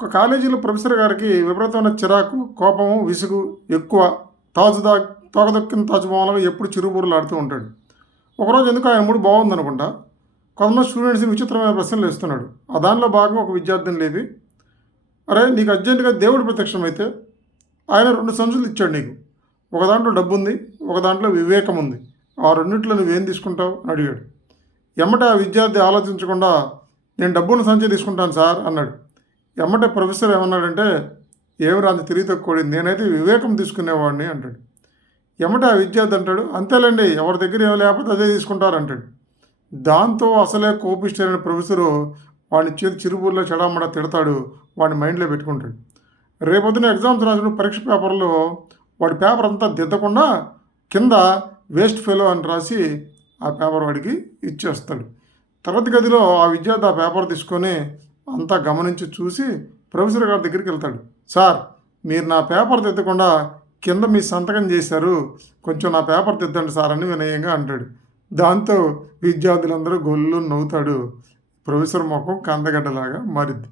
ఒక కాలేజీలో ప్రొఫెసర్ గారికి విపరీతమైన చిరాకు, కోపము, విసుగు ఎక్కువ. తాజు దా తోకదొక్కిన తాజుబొమ్మలాగా ఎప్పుడు చిరుబుర్రులాడుతూ ఉంటాడు. ఒకరోజు ఎందుకో ఆయన మూడ్ బాగుందనుకుంటా. కొంతమంది స్టూడెంట్స్‌ని విచిత్రమైన ప్రశ్నలు వేస్తున్నాడు. దానిలో భాగంగా ఒక విద్యార్థిని లేపి, "అరేయ్! నీకు అర్జెంట్‌గా దేవుడు ప్రత్యక్షమైతే ఆయన 2 సంచులు ఇచ్చాడు నీకు. ఒక దాంట్లో డబ్బుంది. ఒక దాంట్లో వివేకం ఉంది. ఆ రెండిట్లో నువ్వేం తీసుకుంటావు?" అని అడిగాడు. ఎమ్మటే ఆ విద్యార్థి ఆలోచించకుండా, "నేను డబ్బున్న సంచే తీసుకుంటాను సార్" అన్నాడు. ఎమ్మటే ప్రొఫెసర్ ఏమన్నాడంటే, "ఏమిరా అంత తెలివి తక్కువోడివి, నేనైతే వివేకం తీసుకునేవాడిని" అంటాడు. ఎమ్మటే ఆ విద్యార్థి అంటాడు, "అంతేలేండి, ఎవరి దగ్గర ఏమి లేకపోతే అదే తీసుకుంటారు" అంటాడు. దాంతో అసలే కోపిష్ఠులైన ప్రొఫెసరు వాడిని చిరుబుర్లో చెడామడా తిడతాడు. వాడిని మైండ్‌లో పెట్టుకుంటాడు. రేపొద్దున ఎగ్జామ్స్ రాసినప్పుడు పరీక్ష పేపర్‌లో వాడి పేపర్ అంతా దిద్దకుండా కింద వేస్ట్ ఫెలో అని రాసి ఆ పేపర్ వాడికి ఇచ్చేస్తాడు. తరగతి గదిలో ఆ విద్యార్థి ఆ పేపర్ తీసుకొని అంతా గమనించి చూసి ప్రొఫెసర్ గారి దగ్గరికి వెళ్తాడు. "సార్, మీరు నా పేపర్ దిద్దకుండా కింద మీ సంతకం చేశారు. కొంచెం నా పేపర్ దిద్దండి సార్" అని వినయంగా అంటాడు. దాంతో విద్యార్థులందరూ గొల్లున నవ్వుతాడు. ప్రొఫెసర్ మొఖం కందగడ్డలాగా మారిద్ది.